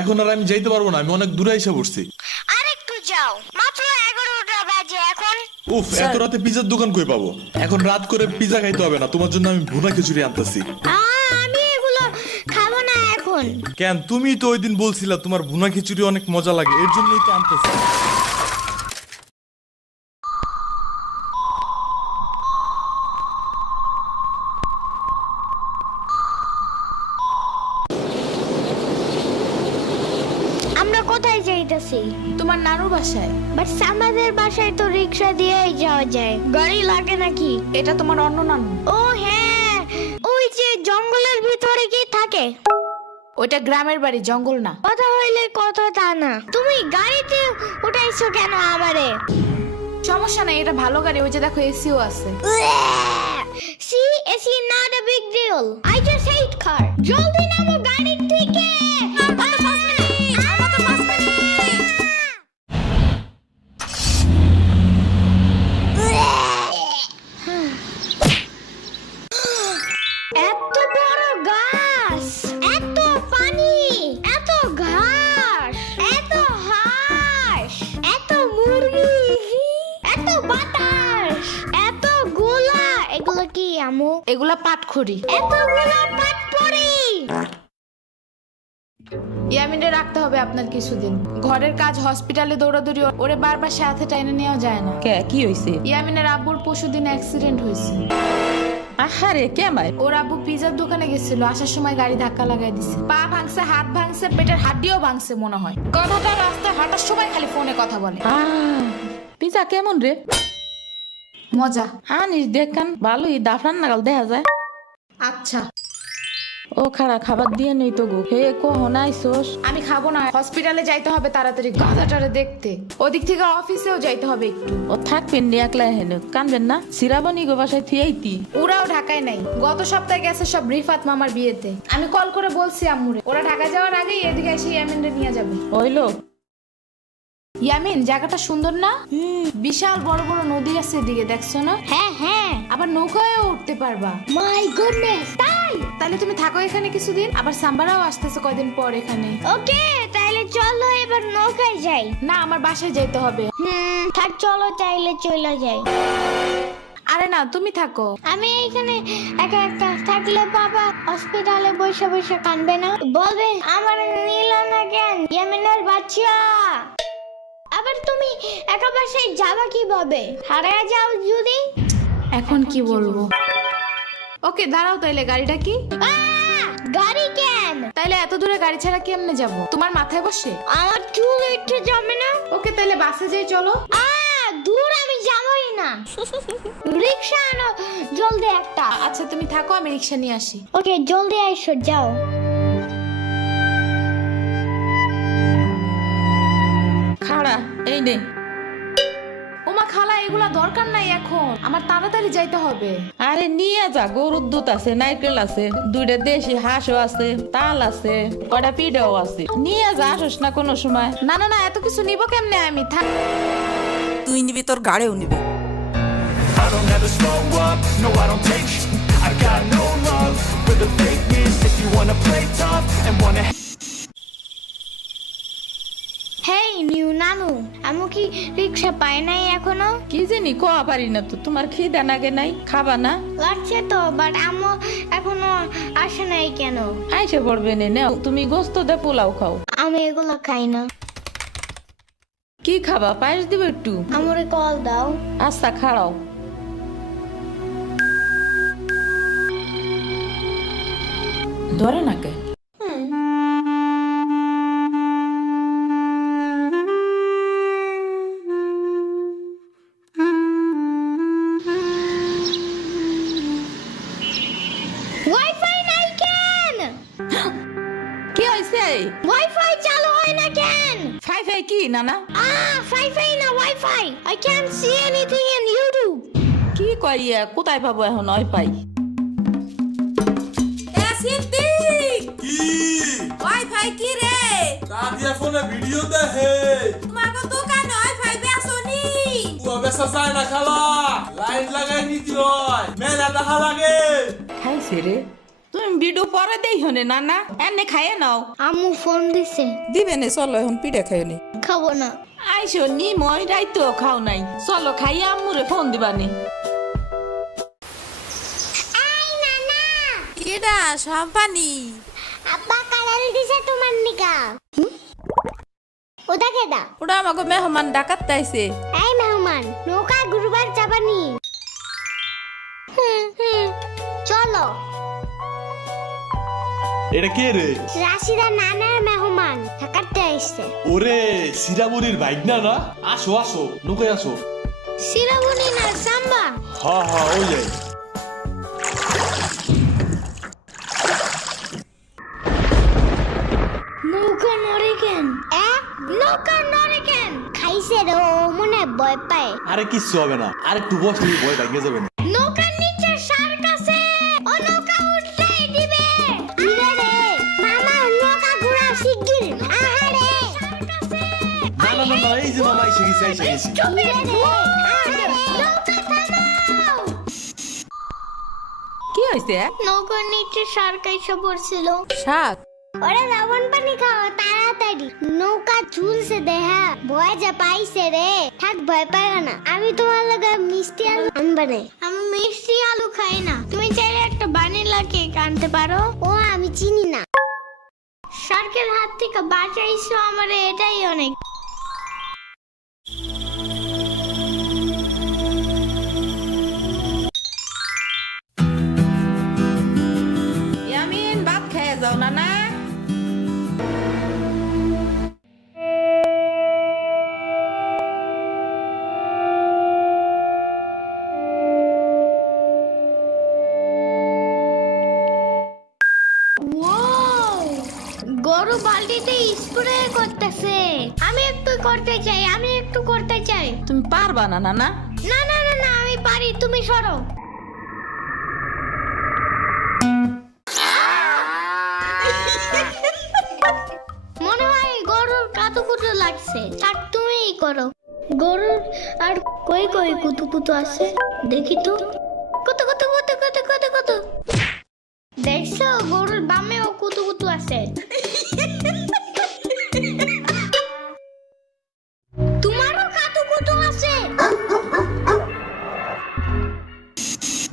এখন আর আমি যাইতে পারবো না, আমি অনেক দূরে এসে পড়ছি। আর একটু যাও, মাত্র 11টা বাজে এখন। উফ, এত রাতে পিজার দোকান কই পাবো? এখন রাত করে পিজা খাইতে হবে না, তোমার জন্য আমি ভুনা খিচুড়ি আনতেছি। আমি এগুলো খাবো না এখন। কেন? তুমি তো ওই দিন বলছিলা তোমার ভুনা খিচুড়ি অনেক মজা লাগে, এর জন্যই তো আনতেছি। আমরা কোথায় যাইতেছি? তোমার নানুর বাসায়। বাট আমাদের বাসায় তো রিক্সা দিয়েই যাওয়া যায়, গাড়ি লাগে নাকি? এটা তোমার অন্য নানু। ও হ্যাঁ, ওই যে জঙ্গলের ভিতরে কি থাকে? ওইটা গ্রামের বাড়ি, জঙ্গল না। কথা হইলে কথা তা না। তুমি গাড়িতে উঠাইছো কেন আমারে? সমস্যা নাই, এটা ভালো গাড়ি। ওই যে দেখো এসিও আছে। See, it's not a big deal. I just hate car. জলদি নামো গাড়ি থেকে। এত বড় গাছ, এত পানি, এত ঘাস, এত হাঁস, এত মুরগি, এত বাতাস, এত গোলা। এগুলো কি আমু? এগুলা পাটখড়ি। এতগুলো পাটপড়ি। ইয়ামিনে রাখতে হবে আপনার কিছুদিন। ঘরের কাজ, হসপিটালে দৌড়াদৌড়ি, ওরে বারবার সাথে টাইনে নেওয়া যায় না। কে কি হইছে? ইয়ামিনের আব্বুর পরশুদিন অ্যাক্সিডেন্ট হয়েছে। আহারে কেমাই? ওর আব্বু পিজার দোকানে গেছিল, আসার সময় গাড়ি ধাক্কা লাগাই দিছে। পা ভাঙছে, হাত ভাঙছে, পেটের হাড্ডিও ভাঙছে মনে হয়। কথাটা রাস্তায় হাঁটার সময় খালি ফোনে কথা বলে। পিজা কেমন রে? মজা। আনিস দেখান, ভালোই দাফরান নাগাল দেখা যায়। আচ্ছা ও খারা খাবার দিয়ে নেই তো গো। হে কখন আইসোস? আমি খাবো না, হসপিটালে যাইতে হবে তাড়াতাড়ি গাধাটারে দেখতে। ওদিক থেকে অফিসেও যাইতে হবে একটু। ও থাকবেন নি একলা হেন, কানবেন না? সিরাবনি গো বাসায় থিয়াইতি। ওরাও ঢাকায় নাই, গত সপ্তাহে গেছে সব রিফাত মামার বিয়েতে। আমি কল করে বলছি আম্মুরে, ওরা ঢাকা যাওয়ার আগেই এদিকে এসে ইয়ামিনরে নিয়ে যাবে। হইলো? ইয়ামিন, জায়গাটা সুন্দর না? বিশাল বড় বড় নদী আছে এদিকে, দেখছো না? হ্যাঁ হ্যাঁ, আবার নৌকায়ও উঠতে পারবা। My goodness. তাই? তাহলে তুমি থাকো এখানে কিছুদিন, আবার সাম্বারাও আসতেছে কয়দিন পর এখানে। ওকে, তাহলে চলো এবার নৌকায় যাই। না, আমার বাসায় যাইতে হবে। থাক, চলো তাইলে চলে যাই। আরে না, তুমি থাকো। আমি এখানে একা একা থাকলে বাবা হসপিটালে বসে বসে কানবে না? বলবে আমার নিল না কেন ইয়ামিনের বাচ্চা। আবার তুমি একা বাসায় যাবা কিভাবে? হারিয়ে যাও যদি। এখন কি বলবো? ওকে দাঁড়াও, তাইলে গাড়িটা কি? গাড়ি কেন? তাইলে এত দূরে গাড়ি ছাড়া কেমনে যাব? তোমার মাথায় বসে? আমার চুল উঠে যাবে না? ওকে তাইলে বাসে যাই, চলো। দূর আমি যাবই না। রিক্সা আনো জলদি একটা। আচ্ছা তুমি থাকো, আমি রিক্সা নিয়ে আসি। ওকে, জলদি আইসো, যাও। খাড়া এই নে। ওমা খালা, এগুলা দরকার নাই এখন, আমার তাড়াতাড়ি যাইতে হবে। আরে নিয়ে যা, গরুর দুধ আছে, নারকেল আছে, দুইটা দেশি হাঁসও আছে, তাল আছে, কয়টা পিঠাও আছে। নিয়ে যা, আসোস না কোনো সময়? না না না, এত কিছু নিব কেমনে আমি? তুই নিবি, তোর গাড়িও নিবি। I don't ever slow up, no I don't take I got no love for the fakeness. If you wanna play tough and wanna hey new নানু, আমু কি রিক্সা পায় নাই এখনো? কি জানি কোয়া পারি না তো। তোমার খিদে নাগে নাই? খাবা না? লাগছে তো, বাট আমু এখনো আসে নাই কেন? আইসে পড়বে নে, নাও তুমি গোস্ত দে পোলাও খাও। আমি এগুলো খাই না। কি খাবা? পায়েস দিব একটু? আমরে কল দাও। আচ্ছা খাড়াও। ধরে নাকে। ওয়াইফাই নাই কেন? কি হইছে? ওয়াইফাই চালু হয় না কেন? ফাই ফাই কি নানা? ওয়াইফাই না, wifi. I can't see anything in YouTube. কি কইয়া কোথায় পাবো এখন ওয়াইফাই? ওয়াইফাই কি রে? দাদিয়া ফোনে ভিডিও দেখে। তোমাকে দোকানে ওয়াইফাই বেসনি? ও বেসা যায় না খালা, লাইন লাগাই নিতি হয়, মেলা দেখা লাগে। খাইছে রে। তুমি ভিডিও পরে দেই হনে নানা এনে খাইয়ে নাও। আম্মু ফোন দিছে। দিবে নে চলো এখন পিঠা খাই নি। খাবো না। আইসো নি মই রাইতো খাও নাই, চলো খাইয়া আম্মুরে ফোন দিবানি। এই নানা, এটা সাম্পানি। আব্বা কালার দিছে তোমার নিকা। ওটা কেডা? ওটা আমাকে মেহমান ডাকাত তাইছে। এই মেহমান, নৌকা গুরুবার যাবানি। চলো। এটা কে রে? রাশিদা নানার মেহমান থাকাতে আইছে। ওরে সিরাবুরির বাইক না না, আসো আসো নৌকায় আসো। সিরাবুনি না সাম্বা। হ্যাঁ হ্যাঁ ওই যাই। নৌকা নড়ে কেন? নৌকা নড়ে কেন? খাইছে রে, ও মনে ভয় পায়। আরে কিচ্ছু হবে না, আর একটু বসলে ভয় ভেঙে যাবে না। নৌকার নিচে শার্ক আছে, ও নৌকা উঠতেই দিবে। দিবে রে মামা, নৌকা ঘোরা শিগগির। আহারে শার্ক আছে। না না না না, এই যে মামা এসে গেছে এসে গেছে। দিবে রে, আহারে নৌকা থামাও। কি হইছে? নৌকার নিচে শার্ক এসে পড়ছিল। শাক। ওরে লবণ পানি খাও তাড়াতাড়ি, নৌকা ঝুলছে দেহা, ভয় যা পাইছে রে। থাক ভয় পাই না, আমি তোমার লগে মিষ্টি আলু আনবানে। আমি মিষ্টি আলু খাই না, তুমি চাইলে একটা ভ্যানিলা কেক আনতে পারো। ও আমি চিনি না। শার্কের হাত থেকে বাঁচাইছো আমারে, এটাই অনেক। ইয়ামিন ভাত খেয়ে যাও নানা। গরু বালতিতে স্প্রে করতেছে। আমি একটু করতে চাই, আমি একটু করতে চাই। তুমি পারবা না নানা? না না না না, আমি পারি, তুমি সরো। মনে হয় গরুর কাতুকুতু লাগছে, থাক তুমিই করো। গরুর আর কই কই কুতুকুতু আছে দেখি তো। কুতু কুতু কুতু কুতু কুতু কুতু। দেখছো গরুর বামেও কুতুকুতু আছে। তোমারও কাতুকুতু আছে।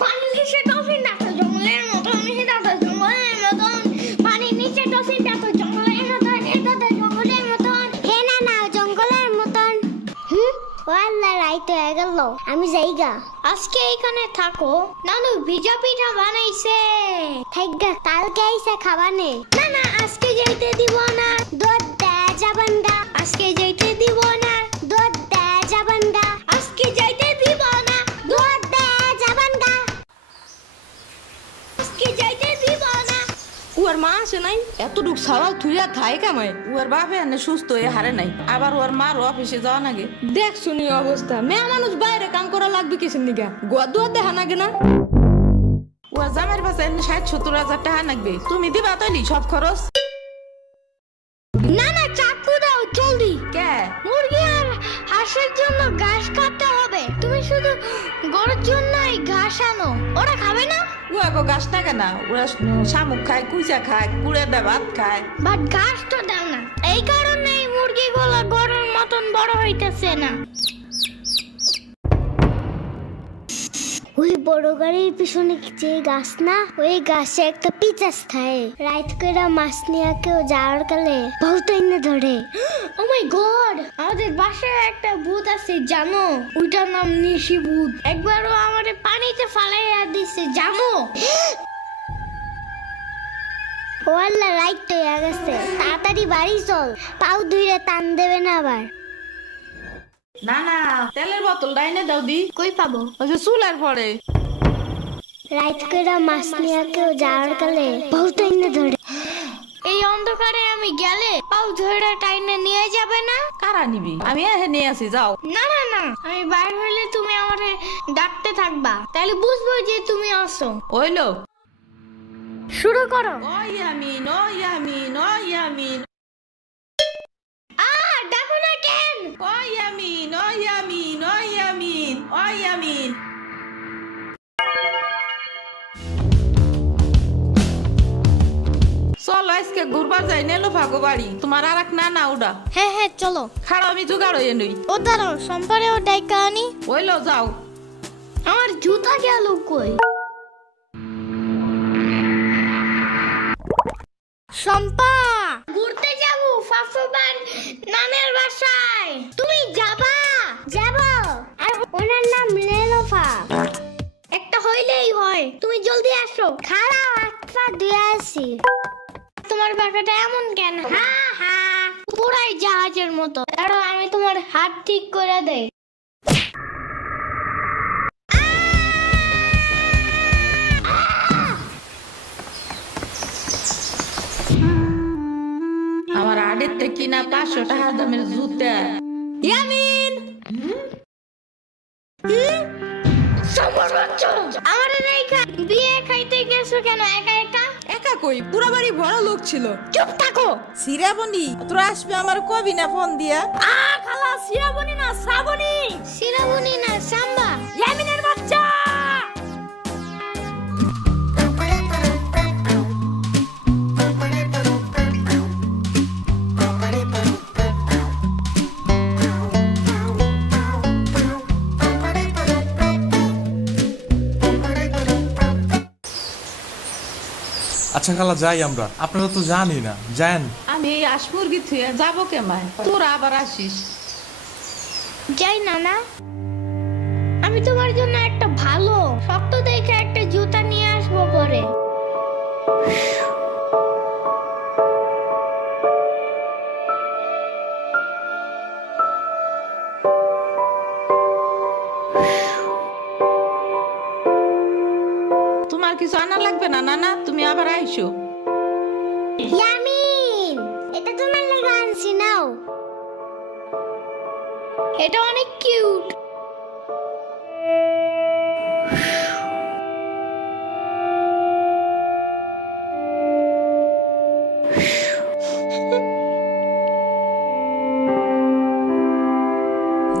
পানির নিচে ডলফিন ডাকছে জঙ্গলের মতন, নিচে ডাকছে জঙ্গলের মতন। পানির নিচে ডলফিন ডাকছে জঙ্গলের মতন, এটা তো জঙ্গলের মতন। হে না না, জঙ্গলের মতন। ও আল্লাহ, রাইত হয়ে গেল, আমি যাইগা। আজকে এখানে থাকো। নানু ভিজা পিঠা বানাইছে, থাইগা কালকে আইসা খাবানে। না না, আজকে যাইতে দিব না, দুধ দে যাবান্ডা। আজকে যাইতে দিব না, দুধ দে যাবান্ডা। আজকে যাইতে দিব না, দুধ দে যাবান্ডা। আজকে যাইতে দিব না। উয়ার মা আসে নাই, এতটুক সাওয়াল থুইয়া থাই কামাই। উয়ার বাপে এনে সুস্থ হয়ে হারে নাই, আবার ওর মার অফিসে যাওয়া নাগে। দেখ শুনি অবস্থা, মেয়ে মানুষ বাইরে কাম করা লাগবে কিসের নিগা? গোয়া দুয়া দেখা নাগে না? উয়ার জামাইয়ের পাশে ৬০-৭০ হাজার টাকা লাগবে, তুমি দিবা তৈলি সব খরচ? না না, চাকু দাও জলদি। কে? মুরগি আর হাঁসের জন্য ঘাস কাটতে হবে। তুমি শুধু গরুর জন্যই ঘাস আনো, ওরা খাবে না। উয়াগো গাছ টাকা না, ওরা শামুক খায়, কুইচা খায়, কুড়ে দে ভাত খায়। বাট ঘাস তো দাও না, এই কারণে মুরগিগুলো গরুর মতন বড় হইতেছে না। ওই বড় গাড়ির পিছনে যে গাছ না, ওই গাছে একটা পিচাস থাকে। রাইত করে মাছ নিয়ে কেউ যাওয়ার কালে বহুত এনে ধরে। ও মাই গড, আমাদের বাসায় একটা ভূত আছে জানো? ওইটার নাম নিশি ভূত। একবারও আমারে পানিতে ফালাইয়া দিছে জানো? ও আল্লাহ, রাইত তো হয়ে গেছে, তাড়াতাড়ি বাড়ি চল, পাও ধুইরে টান দেবে না আবার। না না, তেলের বোতল ডাইনে দাও দি। কই পাবো? ওই যে চুলার পরে। রাইত করে মাছ নিয়ে কেউ যাওয়ার কালে বহুত এনে ধরে। এই অন্ধকারে আমি গেলে পাও ধরে টাইনে নিয়ে যাবে না? কারা নিবি? আমি এহে নিয়ে আসি, যাও। না না না, আমি বাইরে হইলে তুমি আমারে ডাকতে থাকবা, তাহলে বুঝবো যে তুমি আসো। ওইলো শুরু করো। ও ইয়ামিন, ও ইয়ামিন, ও ইয়ামিন। ডাকো না কেন? ও ইয়ামিন, ও ইয়ামিন, ও ইয়ামিন, ও ইয়ামিন। আজকে ঘুরবার যাই নেলো ভাগো বাড়ি তোমার আর এক না ওটা হ্যাঁ হ্যাঁ চলো। খাড়া আমি জোগাড় হয়ে নই ও দাঁড়াও, সম্পারেও ডাইকা আনি। ওইলো যাও। আমার জুতা গেল কই? শম্পা, ঘুরতে যাব ফাফুবার নানের বাসায়। তুমি যাবা? যাব। আর ওনার নাম লেলোফা। একটা হইলেই হয়, তুমি জলদি আসো। খাড়াও, একটা দিয়ে আসি। তোমার বাঁকাটা এমন কেন? হ্যাঁ হ্যাঁ, পুরাই জাহাজের মতো। দাঁড়াও, আমি তোমার হাত ঠিক করে দেই। আমার আড়ের থেকে কিনা 500 টাকা দামের জুতা। ইয়ামিন আমার রেখা বিয়ে খাইতে গেছো কেন একা একা? একা কই, পুরা বাড়ি বড় লোক ছিল। চুপ থাকো। সিরাবনি তোরা আসবে আমার কবি না ফোন দিয়া? খালা সিরাবনি না শ্রাবণী। সিরাবনি না সাম্বা। ইয়ামিনের বাচ্চা। আচ্ছা খালা যাই আমরা, আপনারা তো জানি না, যান। আমি এই আসমুরগি থুয়ে যাবো কেমায়, তোরা আবার আসিস। যাই নানা, আমি তোমার জন্য একটা ভালো শক্ত দেখে একটা জুতা নিয়ে আসবো পরে। তোমার কিছু আনা লাগবে না নানা, তুমি আবার আইসো। ইয়ামিন, এটা তোমার লাগা আনছি, নাও। এটা অনেক কিউট।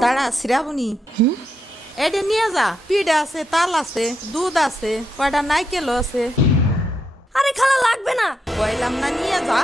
দাঁড়া শ্রাবণী, এটা নিয়ে যা। পিঠা আছে, তাল আছে, দুধ আছে, কয়টা নাইকেল আছে। আরে খালা লাগবে না। কইলাম না নিয়ে যা।